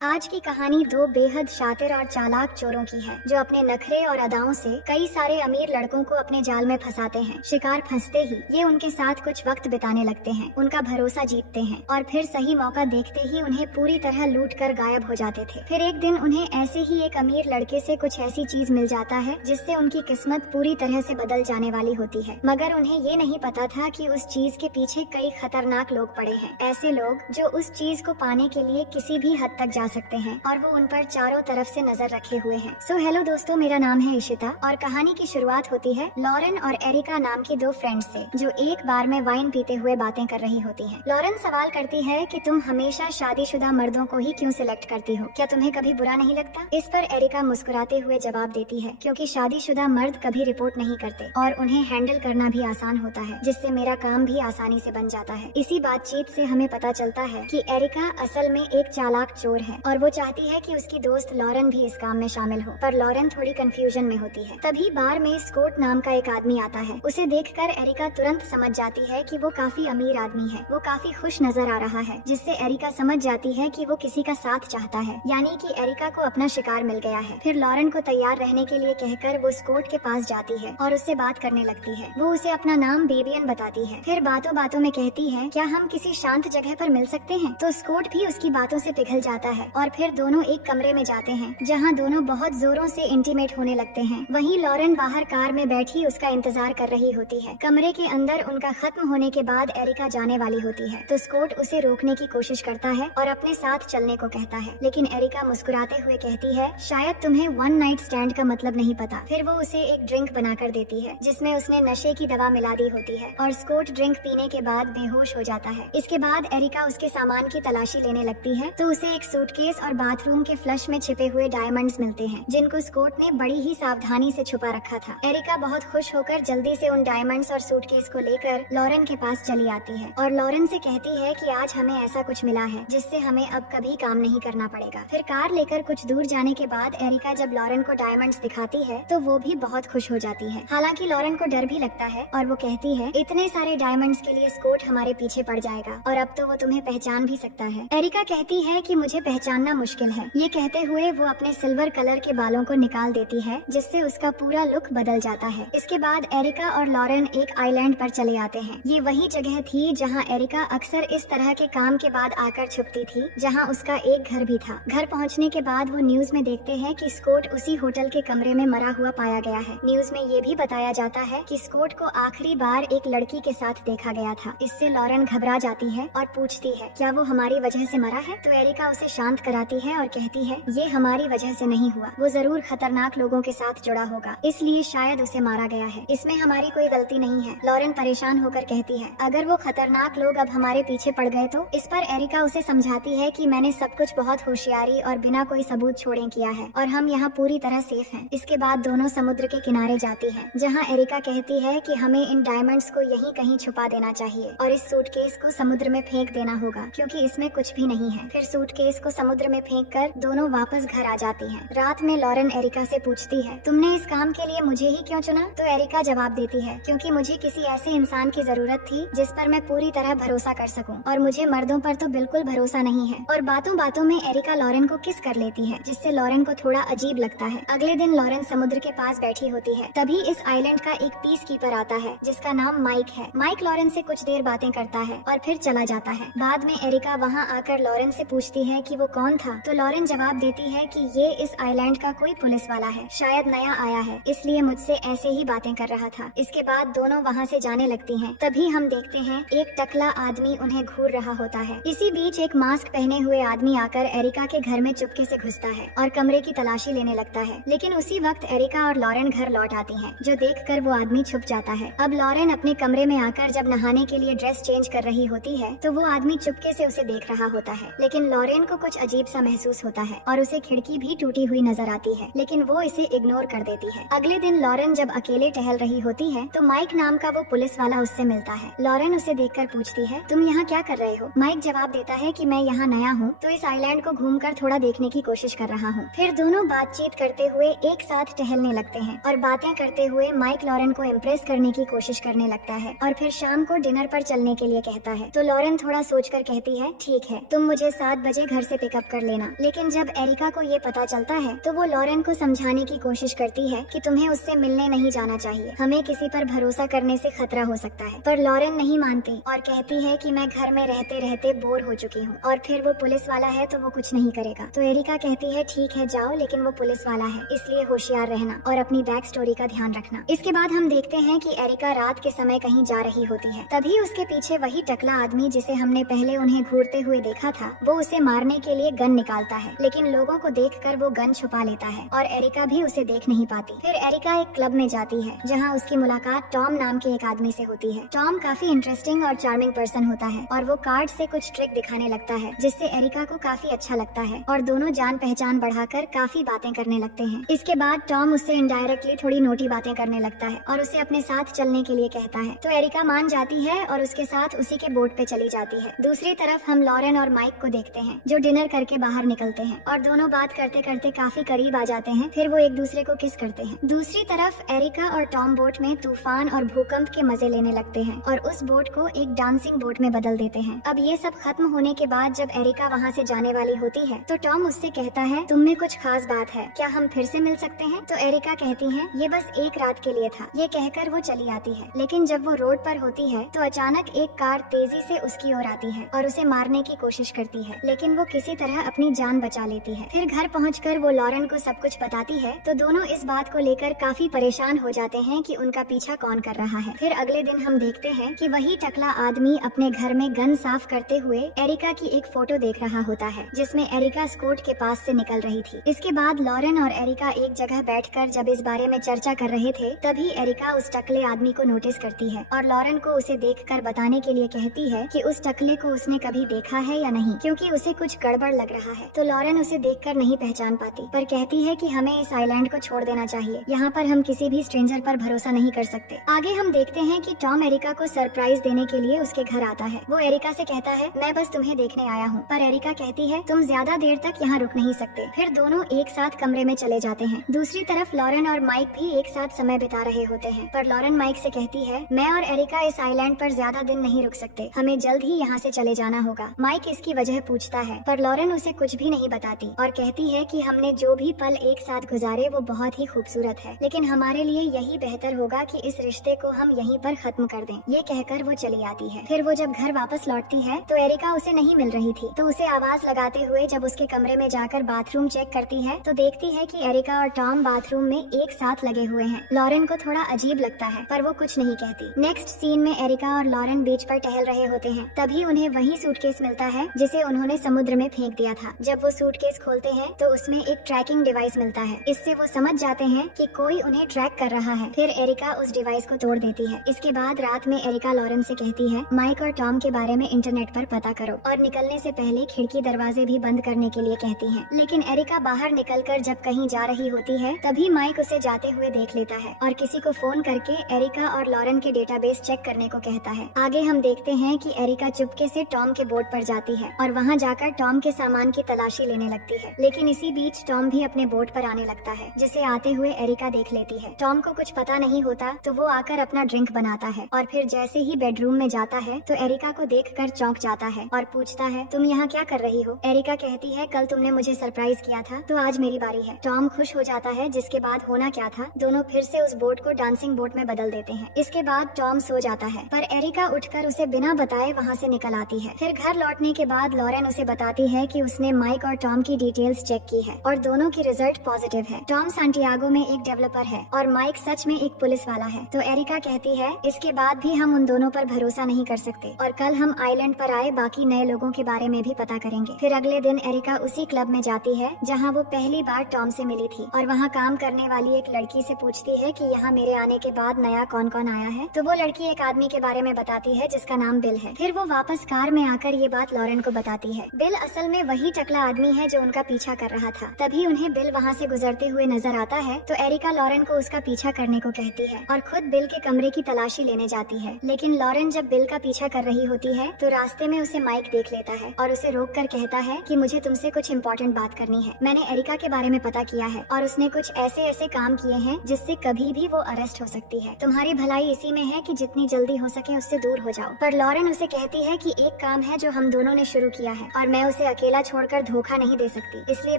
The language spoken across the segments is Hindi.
आज की कहानी दो बेहद शातिर और चालाक चोरों की है जो अपने नखरे और अदाओं से कई सारे अमीर लड़कों को अपने जाल में फंसाते हैं। शिकार फंसते ही ये उनके साथ कुछ वक्त बिताने लगते हैं, उनका भरोसा जीतते हैं और फिर सही मौका देखते ही उन्हें पूरी तरह लूट कर गायब हो जाते थे। फिर एक दिन उन्हें ऐसे ही एक अमीर लड़के से कुछ ऐसी चीज मिल जाता है जिससे उनकी किस्मत पूरी तरह से बदल जाने वाली होती है, मगर उन्हें ये नहीं पता था कि उस चीज के पीछे कई खतरनाक लोग पड़े हैं। ऐसे लोग जो उस चीज को पाने के लिए किसी भी हद तक जा सकते हैं और वो उन पर चारों तरफ से नजर रखे हुए हैं। सो हेलो दोस्तों, मेरा नाम है इशिता और कहानी की शुरुआत होती है लॉरेन और एरिका नाम की दो फ्रेंड्स से जो एक बार में वाइन पीते हुए बातें कर रही होती हैं। लॉरेन सवाल करती है कि तुम हमेशा शादीशुदा मर्दों को ही क्यों सिलेक्ट करती हो, क्या तुम्हें कभी बुरा नहीं लगता? इस पर एरिका मुस्कुराते हुए जवाब देती है, क्योंकि शादीशुदा मर्द कभी रिपोर्ट नहीं करते और उन्हें हैंडल करना भी आसान होता है, जिससे मेरा काम भी आसानी से बन जाता है। इसी बातचीत से हमें पता चलता है कि एरिका असल में एक चालाक चोर है और वो चाहती है कि उसकी दोस्त लॉरेन भी इस काम में शामिल हो, पर लॉरेन थोड़ी कंफ्यूजन में होती है। तभी बार में स्कॉट नाम का एक आदमी आता है। उसे देखकर एरिका तुरंत समझ जाती है कि वो काफी अमीर आदमी है। वो काफी खुश नजर आ रहा है, जिससे एरिका समझ जाती है कि वो किसी का साथ चाहता है, यानी कि एरिका को अपना शिकार मिल गया है। फिर लॉरेन को तैयार रहने के लिए कहकर वो स्कॉट के पास जाती है और उससे बात करने लगती है। वो उसे अपना नाम बेबियन बताती है। फिर बातों बातों में कहती है, क्या हम किसी शांत जगह पर मिल सकते हैं? तो स्कॉट भी उसकी बातों से पिघल जाता है और फिर दोनों एक कमरे में जाते हैं जहां दोनों बहुत जोरों से इंटीमेट होने लगते हैं। वहीं लॉरेन बाहर कार में बैठी उसका इंतजार कर रही होती है। कमरे के अंदर उनका खत्म होने के बाद एरिका जाने वाली होती है तो स्कॉट उसे रोकने की कोशिश करता है और अपने साथ चलने को कहता है, लेकिन एरिका मुस्कुराते हुए कहती है, शायद तुम्हें वन नाइट स्टैंड का मतलब नहीं पता। फिर वो उसे एक ड्रिंक बनाकर देती है जिसमें उसने नशे की दवा मिला दी होती है और स्कॉट ड्रिंक पीने के बाद बेहोश हो जाता है। इसके बाद एरिका उसके सामान की तलाशी लेने लगती है तो उसे एक सूटकेस और बाथरूम के फ्लश में छिपे हुए डायमंड्स मिलते हैं जिनको स्कॉट ने बड़ी ही सावधानी से छुपा रखा था। एरिका बहुत खुश होकर जल्दी से उन डायमंड्स और सूटकेस को लेकर लॉरेन के पास चली आती है और लॉरेन से कहती है कि आज हमें ऐसा कुछ मिला है जिससे हमें अब कभी काम नहीं करना पड़ेगा। फिर कार लेकर कुछ दूर जाने के बाद एरिका जब लॉरेन को डायमंड्स दिखाती है तो वो भी बहुत खुश हो जाती है। हालांकि लॉरेन को डर भी लगता है और वो कहती है, इतने सारे डायमंड्स के लिए स्कॉट हमारे पीछे पड़ जाएगा और अब तो वो तुम्हें पहचान भी सकता है। एरिका कहती है कि मुझे पहचानना मुश्किल है। ये कहते हुए वो अपने सिल्वर कलर के बालों को निकाल देती है जिससे उसका पूरा लुक बदल जाता है। इसके बाद एरिका और लॉरेन एक आइलैंड पर चले आते हैं। ये वही जगह थी जहाँ एरिका अक्सर इस तरह के काम के बाद आकर छुपती थी, जहाँ उसका एक घर भी था। घर पहुँचने के बाद वो न्यूज में देखते हैं कि स्कॉट उसी होटल के कमरे में मरा हुआ पाया गया है। न्यूज में ये भी बताया जाता है कि स्कॉट को आखिरी बार एक लड़की के साथ देखा गया था। इससे लॉरेन घबरा जाती है और पूछती है, क्या वो हमारी वजह से मरा है? तो एरिका उसे शांत कराती है और कहती है, ये हमारी वजह से नहीं हुआ, वो जरूर खतरनाक लोगों के साथ जुड़ा होगा, इसलिए शायद उसे मारा गया है। इसमें हमारी कोई गलती नहीं है। लॉरेन परेशान होकर कहती है, अगर वो खतरनाक लोग अब हमारे पीछे पड़ गए तो? इस पर एरिका उसे समझाती है कि मैंने सब कुछ बहुत होशियारी और बिना कोई सबूत छोड़े किया है और हम यहाँ पूरी तरह सेफ हैं। इसके बाद दोनों समुद्र के किनारे जाती हैं, जहाँ एरिका कहती है कि हमें इन डायमंड्स को यहीं कहीं छुपा देना चाहिए और इस सूटकेस को समुद्र में फेंक देना होगा क्योंकि इसमें कुछ भी नहीं है। फिर सूटकेस को समुद्र में फेंक कर दोनों वापस घर आ जाती हैं। रात में लॉरेन एरिका से पूछती है, तुमने इस काम के लिए मुझे ही क्यों चुना? तो एरिका जवाब देती है, क्योंकि मुझे किसी ऐसे इंसान की जरूरत थी जिस पर मैं पूरी तरह भरोसा कर सकूं और मुझे मर्दों पर तो बिल्कुल भरोसा नहीं है। और बातों बातों में एरिका लॉरेन को किस कर लेती है जिससे लॉरेन को थोड़ा अजीब लगता है। अगले दिन लॉरेन समुद्र के पास बैठी होती है। तभी इस आइलैंड का एक पीस कीपर आता है जिसका नाम माइक है। माइक लॉरेन से कुछ देर बातें करता है और फिर चला जाता है। बाद में एरिका वहाँ आकर लॉरेन से पूछती है कि वो कौन था? तो लॉरेन जवाब देती है कि ये इस आइलैंड का कोई पुलिस वाला है, शायद नया आया है, इसलिए मुझसे ऐसे ही बातें कर रहा था। इसके बाद दोनों वहाँ से जाने लगती हैं। तभी हम देखते हैं एक टकला आदमी उन्हें घूर रहा होता है। इसी बीच एक मास्क पहने हुए आदमी आकर एरिका के घर में चुपके से घुसता है और कमरे की तलाशी लेने लगता है। लेकिन उसी वक्त एरिका और लॉरेन घर लौट आती हैं, जो देखकर वो आदमी छुप जाता है। अब लॉरेन अपने कमरे में आकर जब नहाने के लिए ड्रेस चेंज कर रही होती है तो वो आदमी चुपके से उसे देख रहा होता है। लेकिन लॉरेन को कुछ अजीब सा महसूस होता है और उसे खिड़की भी टूटी हुई नजर आती है, लेकिन वो इसे इग्नोर कर देती है। अगले दिन लॉरेन जब अकेले टहल रही होती है तो माइक नाम का वो पुलिस वाला उससे मिलता है। लॉरेन उसे देखकर पूछती है, तुम यहाँ क्या कर रहे हो? माइक जवाब देता है कि मैं यहाँ नया हूँ तो इस आइलैंड को घूमकर थोड़ा देखने की कोशिश कर रहा हूँ। फिर दोनों बातचीत करते हुए एक साथ टहलने लगते हैं और बातें करते हुए माइक लॉरेन को इम्प्रेस करने की कोशिश करने लगता है और फिर शाम को डिनर पर चलने के लिए कहता है। तो लॉरेन थोड़ा सोचकर कहती है, ठीक है, तुम मुझे 7 बजे घर से पिकअप कर लेना। लेकिन जब एरिका को ये पता चलता है तो वो लॉरेन को समझाने की कोशिश करती है कि तुम्हें उससे मिलने नहीं जाना चाहिए, हमें किसी पर भरोसा करने से खतरा हो सकता है। पर लॉरेन नहीं मानती और कहती है कि मैं घर में रहते रहते बोर हो चुकी हूँ और फिर वो पुलिस वाला है तो वो कुछ नहीं करेगा। तो एरिका कहती है ठीक है जाओ, लेकिन वो पुलिस वाला है इसलिए होशियार रहना और अपनी बैक स्टोरी का ध्यान रखना। इसके बाद हम देखते हैं कि एरिका रात के समय कहीं जा रही होती है। तभी उसके पीछे वही टकला आदमी जिसे हमने पहले उन्हें घूरते हुए देखा था, वो उसे मारने के लिए गन निकालता है, लेकिन लोगों को देखकर वो गन छुपा लेता है और एरिका भी उसे देख नहीं पाती। फिर एरिका एक क्लब में जाती है जहाँ उसकी मुलाकात टॉम नाम के एक आदमी से होती है। टॉम काफी इंटरेस्टिंग और चार्मिंग पर्सन होता है और वो कार्ड से कुछ ट्रिक दिखाने लगता है जिससे एरिका को काफी अच्छा लगता है और दोनों जान पहचान बढ़ाकर काफी बातें करने लगते हैं। इसके बाद टॉम उससे इनडायरेक्टली थोड़ी नोटी बातें करने लगता है और उसे अपने साथ चलने के लिए कहता है। तो एरिका मान जाती है और उसके साथ उसी के बोट पे चली जाती है। दूसरी तरफ हम लॉरेन और माइक को देखते हैं जो डिनर करके बाहर निकलते हैं और दोनों बात करते करते काफी करीब आ जाते हैं। फिर वो एक दूसरे को किस करते हैं। दूसरी तरफ एरिका और टॉम बोट में तूफान और भूकंप के मजे लेने लगते हैं और उस बोट को एक डांसिंग बोट में बदल देते हैं। अब ये सब खत्म होने के बाद जब एरिका वहाँ से जाने वाली होती है तो टॉम उससे कहता है तुम में कुछ खास बात है, क्या हम फिर से मिल सकते हैं। तो एरिका कहती है ये बस एक रात के लिए था। ये कहकर वो चली आती है, लेकिन जब वो रोड पर होती है तो अचानक एक कार तेजी से उसकी ओर आती है और उसे मारने की कोशिश करती है, लेकिन वो किसी तरह अपनी जान बचा लेती है। फिर घर पहुंचकर वो लॉरेन को सब कुछ बताती है तो दोनों इस बात को लेकर काफी परेशान हो जाते हैं कि उनका पीछा कौन कर रहा है। फिर अगले दिन हम देखते हैं कि वही टकला आदमी अपने घर में गन साफ करते हुए एरिका की एक फोटो देख रहा होता है जिसमें एरिका स्कोट के पास से निकल रही थी। इसके बाद लॉरेन और एरिका एक जगह बैठकर जब इस बारे में चर्चा कर रहे थे तभी एरिका उस टकले आदमी को नोटिस करती है और लॉरेन को उसे देखकर बताने के लिए कहती है कि उस टकले को उसने कभी देखा है या नहीं, क्योंकि उसे कुछ गड़बड़ लग रहा है। तो लॉरेन उसे देखकर नहीं पहचान पाती पर कहती है कि हमें इस आइलैंड को छोड़ देना चाहिए, यहाँ पर हम किसी भी स्ट्रेंजर पर भरोसा नहीं कर सकते। आगे हम देखते हैं कि टॉम एरिका को सरप्राइज देने के लिए उसके घर आता है। वो एरिका से कहता है मैं बस तुम्हें देखने आया हूँ, पर एरिका कहती है तुम ज्यादा देर तक यहाँ रुक नहीं सकते। फिर दोनों एक साथ कमरे में चले जाते हैं। दूसरी तरफ लॉरेन और माइक भी एक साथ समय बिता रहे होते हैं, पर लॉरेन माइक से कहती है मैं और एरिका इस आइलैंड पर ज्यादा दिन नहीं रुक सकते, हमें जल्द ही यहाँ से चले जाना होगा। माइक इसकी वजह पूछता है पर लॉरेन उसे कुछ भी नहीं बताती और कहती है कि हमने जो भी पल एक साथ गुजारे वो बहुत ही खूबसूरत है, लेकिन हमारे लिए यही बेहतर होगा कि इस रिश्ते को हम यहीं पर खत्म कर दें। ये कहकर वो चली आती है। फिर वो जब घर वापस लौटती है तो एरिका उसे नहीं मिल रही थी, तो उसे आवाज लगाते हुए जब उसके कमरे में जाकर बाथरूम चेक करती है तो देखती है कि एरिका और टॉम बाथरूम में एक साथ लगे हुए हैं। लॉरेन को थोड़ा अजीब लगता है पर वो कुछ नहीं कहती। नेक्स्ट सीन में एरिका और लॉरेन बीच पर टहल रहे होते हैं, तभी उन्हें वही सूटकेस मिलता है जिसे उन्होंने समुद्र में फेंक दिया था। जब वो सूटकेस खोलते हैं तो उसमें एक ट्रैकिंग डिवाइस मिलता है। इससे वो समझ जाते हैं कि कोई उन्हें ट्रैक कर रहा है। फिर एरिका उस डिवाइस को तोड़ देती है। इसके बाद रात में एरिका लॉरेन से कहती है माइक और टॉम के बारे में इंटरनेट पर पता करो और निकलने से पहले खिड़की दरवाजे भी बंद करने के लिए कहती है। लेकिन एरिका बाहर निकलकर जब कहीं जा रही होती है तभी माइक उसे जाते हुए देख लेता है और किसी को फोन करके एरिका और लॉरेन के डेटाबेस चेक करने को कहता है। आगे हम देखते हैं कि एरिका चुपके से टॉम के बोट पर जाती है और वहाँ जाकर टॉम के सामान की तलाशी लेने लगती है। लेकिन इसी बीच टॉम भी अपने बोट पर आने लगता है, जिसे आते हुए एरिका देख लेती है। टॉम को कुछ पता नहीं होता तो वो आकर अपना ड्रिंक बनाता है और फिर जैसे ही बेडरूम में जाता है तो एरिका को देखकर चौंक जाता है और पूछता है तुम यहाँ क्या कर रही हो। एरिका कहती है कल तुमने मुझे सरप्राइज किया था तो आज मेरी बारी है। टॉम खुश हो जाता है, जिसके बाद होना क्या था, दोनों फिर से उस बोट को डांसिंग बोट में बदल देते हैं। इसके बाद टॉम सो जाता है पर एरिका उठकर उसे बिना बताए वहाँ से निकल आती है। फिर घर लौटने के बाद लॉरेन उसे बताती है कि उसने माइक और टॉम की डिटेल्स चेक की है और दोनों की रिजल्ट पॉजिटिव है। टॉम सैंटियागो में एक डेवलपर है और माइक सच में एक पुलिस वाला है। तो एरिका कहती है इसके बाद भी हम उन दोनों पर भरोसा नहीं कर सकते और कल हम आइलैंड पर आए बाकी नए लोगों के बारे में भी पता करेंगे। फिर अगले दिन एरिका उसी क्लब में जाती है जहाँ वो पहली बार टॉम से मिली थी और वहाँ काम करने वाली एक लड़की से पूछती है कि यहाँ मेरे आने के बाद नया कौन कौन आया है। तो वो लड़की एक आदमी के बारे में बताती है जिसका नाम बिल है। फिर वो वापस कार में आकर ये बात लॉरेन को बताती है। बिल असल में वही टकला आदमी है जो उनका पीछा कर रहा था। तभी उन्हें बिल वहाँ से गुजरते हुए नजर आता है तो एरिका लॉरेन को उसका पीछा करने को कहती है और खुद बिल के कमरे की तलाशी लेने जाती है। लेकिन लॉरेन जब बिल का पीछा कर रही होती है तो रास्ते में उसे माइक देख लेता है और उसे रोक कर कहता है कि मुझे तुमसे कुछ इम्पोर्टेंट बात करनी है। मैंने एरिका के बारे में पता किया है और उसने कुछ ऐसे ऐसे काम किए हैं जिससे कभी भी वो अरेस्ट हो सकती है। तुम्हारी भलाई इसी में है कि जितनी जल्दी हो सके उससे दूर हो जाओ। पर लॉरेन उसे कहती है कि एक काम है जो हम दोनों ने शुरू किया है और मैं उसे अकेला छोड़कर धोखा नहीं दे सकती, इसलिए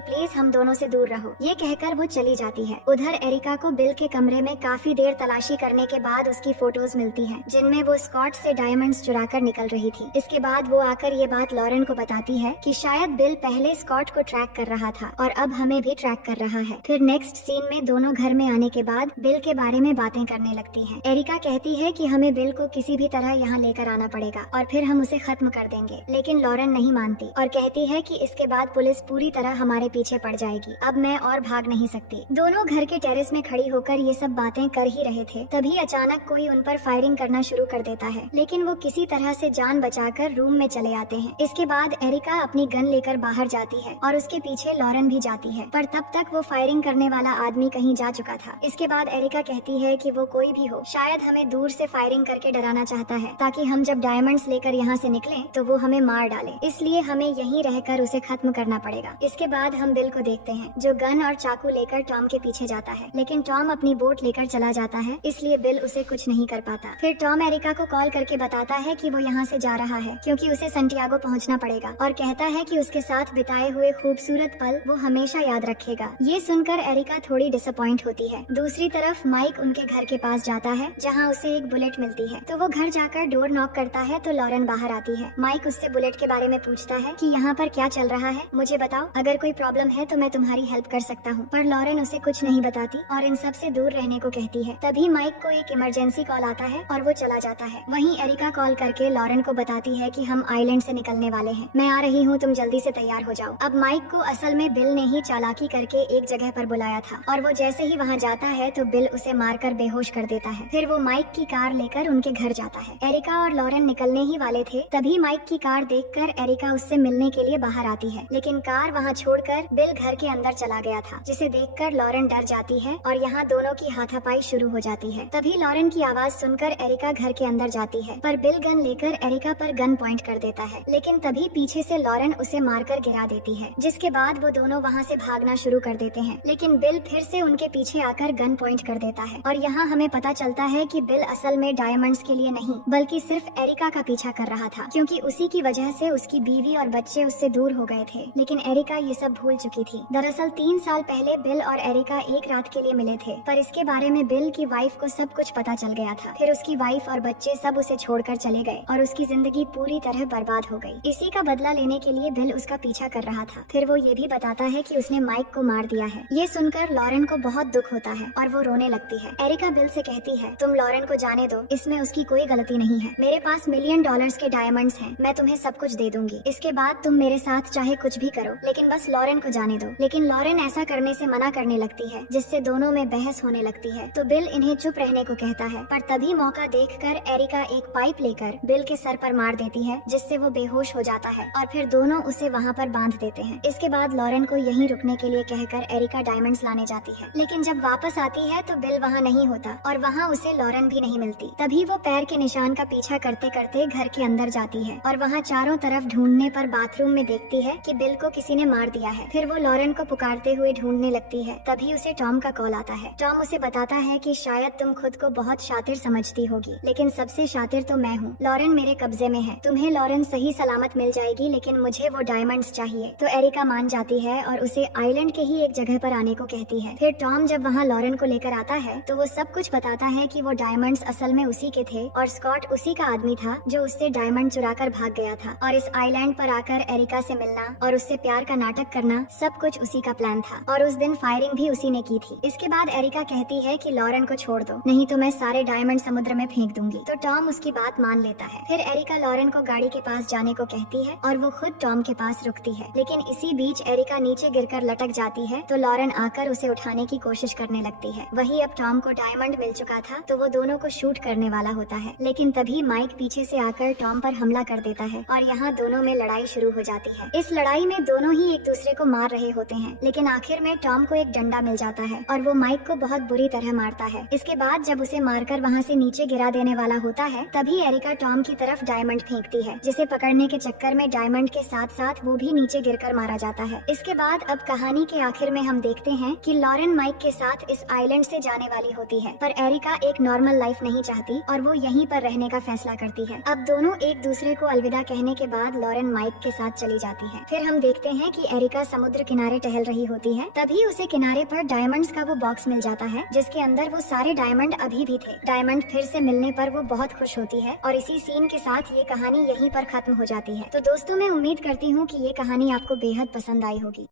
प्लीज हम दोनों से दूर रहो। ये कहकर वो चली जाती है। उधर एरिका को बिल के कमरे में काफी देर तलाशी करने के बाद उसकी फोटोज मिलती हैं, जिनमें वो स्कॉट से डायमंड्स चुरा कर निकल रही थी। इसके बाद वो आकर ये बात लॉरेन को बताती है कि शायद बिल पहले स्कॉट को ट्रैक कर रहा था और अब हमें भी ट्रैक कर रहा है। फिर नेक्स्ट सीन में दोनों घर में आने के बाद बिल के बारे में बातें करने लगती हैं। एरिका कहती है कि हमें बिल को किसी भी तरह यहाँ लेकर आना पड़ेगा और फिर हम उसे खत्म कर देंगे, लेकिन लॉरेन नहीं मानती और कहती है कि इसके बाद पुलिस पूरी तरह हमारे पीछे पड़ जाएगी, अब मैं और भाग नहीं सकती। दोनों घर के टेरेस में खड़ी होकर ये सब बातें कर ही रहे थे, तभी अचानक कोई उन पर फायरिंग करना शुरू कर देता है, लेकिन वो किसी तरह से जान बचाकर रूम में चले आते हैं। इसके बाद एरिका अपनी गन लेकर बाहर जाती है और उसके पीछे लॉरेन भी जाती है, पर तब तक वो फायरिंग करने वाला आदमी कहीं जा चुका था। इसके बाद एरिका कहती है कि वो कोई भी हो, शायद हमें दूर से फायरिंग करके डराना चाहता है, ताकि हम जब डायमंड्स लेकर यहाँ से निकलें तो वो हमें मार डाले, इसलिए हमें यहीं रहकर उसे खत्म करना पड़ेगा। इसके बाद हम बिल को देखते हैं, जो गन और चाकू लेकर टॉम के पीछे जाता है, लेकिन टॉम अपनी बोट लेकर चला जाता है, इसलिए बिल उसे कुछ नहीं कर पाता। फिर टॉम एरिका को कॉल करके बताता है कि वो यहाँ से जा रहा है क्योंकि उसे सैंटियागो पहुँचना पड़ेगा, और कहता है कि उसके साथ बिताए हुए खूबसूरत पल वो हमेशा याद रखेगा। ये सुनकर एरिका थोड़ी डिसअपॉइंट होती है। दूसरी तरफ माइक उनके घर के पास जाता है, जहाँ उसे एक बुलेट मिलती है, तो वो घर जाकर डोर नॉक करता है तो लॉरेन बाहर आती है। माइक उससे बुलेट के बारे में पूछता है कि यहाँ पर क्या चल रहा है, मुझे बताओ, अगर कोई प्रॉब्लम है तो मैं तुम्हारी हेल्प कर सकता हूँ। पर लॉरेन उसे कुछ नहीं बताती और इन सब से दूर रहने को कहती है। तभी माइक को एक इमरजेंसी कॉल आता है और वो चला जाता है। वहीं एरिका कॉल करके लॉरेन को बताती है कि हम आइलैंड से निकलने वाले हैं, मैं आ रही हूँ, तुम जल्दी से तैयार हो जाओ। अब माइक को असल में बिल ने ही चालाकी करके एक जगह पर बुलाया था और वो जैसे ही वहाँ जाता है तो बिल उसे मारकर बेहोश कर देता है। फिर वो माइक की कार लेकर उनके घर जाता है। एरिका और लॉरेन निकलने ही वाले थे, तभी माइक की कार देखकर एरिका उससे मिलने के लिए बाहर आती है, लेकिन कार वहाँ छोड़कर बिल घर के अंदर चला गया था, जिसे देखकर लॉरेन डर जाती है और यहाँ दोनों की हाथापाई शुरू हो जाती है। तभी लॉरेन की आवाज सुनकर एरिका घर के अंदर जाती है, पर बिल गन लेकर एरिका पर गन पॉइंट कर देता है, लेकिन तभी पीछे से लॉरेन उसे मारकर गिरा देती है, जिसके बाद वो दोनों वहाँ से भागना शुरू कर देते हैं, लेकिन बिल फिर से उनके पीछे आकर गन पॉइंट कर देता है। और यहाँ हमें पता चलता है कि बिल असल में डायमंड्स के लिए नहीं बल्कि सिर्फ एरिका का पीछा कर रहा था, क्योंकि उसी की वजह से उसकी बीवी और बच्चे उससे दूर हो गए थे। लेकिन एरिका ये सब भूल चुकी थी। दरअसल 3 साल पहले बिल और एरिका एक रात के लिए मिले थे, पर इसके बारे में बिल की वाइफ को सब कुछ पता चल गया था। फिर उसकी वाइफ और बच्चे सब उसे छोड़कर चले गए और उसकी जिंदगी पूरी तरह बर्बाद हो गई। इसी का बदला लेने के लिए बिल उसका पीछा कर रहा था। फिर वो ये भी बताता है कि उसने माइक को मार दिया है। ये सुनकर लॉरेन को बहुत दुख होता है और वो रोने लगती है। एरिका बिल से कहती है, तुम लॉरेन को जाने दो, इसमें उसकी कोई गलती नहीं है, मेरे पास $1 मिलियन के डायमंड्स हैं, मैं तुम्हें सब कुछ दे दूंगी, इसके बाद तुम मेरे साथ चाहे कुछ भी करो, लेकिन बस लॉरेन को जाने दो। लेकिन लॉरेन ऐसा करने से मना करने लगती है, जिससे दोनों में बहस होने लगती है। तो बिल इन्हें चुप रहने को कहता है, पर तभी मौका देखकर एरिका एक पाइप लेकर बिल के सर पर मार देती है, जिससे वो बेहोश हो जाता है और फिर दोनों उसे वहाँ पर बांध देते हैं। इसके बाद लॉरेन को यहीं रुकने के लिए कहकर एरिका डायमंड्स लाने जाती है, लेकिन जब वापस आती है तो बिल वहाँ नहीं होता और वहाँ उसे लॉरेन भी नहीं मिलती। तभी वो पैर के निशान का पीछा करते करते घर के अंदर जाती है और वहाँ चारों तरफ ढूंढने पर बाथरूम में देखती है कि बिल को किसी ने मार दिया है। फिर वो लॉरेन को पुकारते हुए ढूंढने लगती है। तभी उसे टॉम का कॉल आता है। टॉम उसे बताता है कि शायद तुम खुद को बहुत शातिर समझती होगी, लेकिन सबसे शातिर तो मैं हूँ। लॉरेन मेरे कब्जे में है, तुम्हें लॉरेन सही सलामत मिल जाएगी, लेकिन मुझे वो डायमंड्स चाहिए। तो एरिका मान जाती है और उसे आइलैंड के ही एक जगह पर आने को कहती है। फिर टॉम जब वहाँ लॉरेन को लेकर आता है तो वो सब कुछ बताता है कि वो डायमंड्स असल में उसी के थे और स्कॉट उसी का आदमी था जो उससे डायमंड चुराकर भाग गया था, और इस आइलैंड पर आकर एरिका से मिलना और उससे प्यार का नाटक करना सब कुछ उसी का प्लान था, और उस दिन फायरिंग भी उसी ने की थी। इसके बाद एरिका कहती है कि लॉरेन को छोड़ दो, नहीं तो मैं सारे डायमंड समुद्र में फेंक दूंगी। तो टॉम उसकी बात मान लेता है। फिर एरिका लॉरेन को गाड़ी के पास जाने को कहती है और वो खुद टॉम के पास रुकती है, लेकिन इसी बीच एरिका नीचे गिरकर लटक जाती है तो लॉरेन आकर उसे उठाने की कोशिश करने लगती है। वही अब टॉम को डायमंड मिल चुका था तो वो दोनों को शूट करने वाला होता है, लेकिन तभी माइक पीछे से आकर टॉम पर हमला कर देता है और यहाँ दोनों में लड़ाई शुरू हो जाती है। इस लड़ाई में दोनों ही एक दूसरे को मार रहे होते हैं, लेकिन आखिर में टॉम को एक डंडा मिल जाता है और वो माइक को बहुत बुरी तरह मारता है। इसके बाद जब उसे मारकर वहाँ से नीचे गिरा देने वाला होता है तभी एरिका टॉम की तरफ डायमंड फेंकती है, जिसे पकड़ने के चक्कर में डायमंड के साथ साथ वो भी नीचे गिरकर मारा जाता है। इसके बाद अब कहानी के आखिर में हम देखते हैं कि लॉरेन माइक के साथ इस आइलैंड से जाने वाली होती है, पर एरिका एक नॉर्मल लाइफ नहीं चाहती और वो यहीं पर रहने का फैसला करती है। अब दोनों एक दूसरे को अलविदा कहने के बाद लॉरेन माइक के साथ चली चली जाती है। फिर हम देखते हैं कि एरिका समुद्र किनारे टहल रही होती है, तभी उसे किनारे पर डायमंड्स का वो बॉक्स मिल जाता है जिसके अंदर वो सारे डायमंड अभी भी थे। डायमंड फिर से मिलने पर वो बहुत खुश होती है और इसी सीन के साथ ये कहानी यहीं पर खत्म हो जाती है। तो दोस्तों, मैं उम्मीद करती हूँ कि ये कहानी आपको बेहद पसंद आई होगी।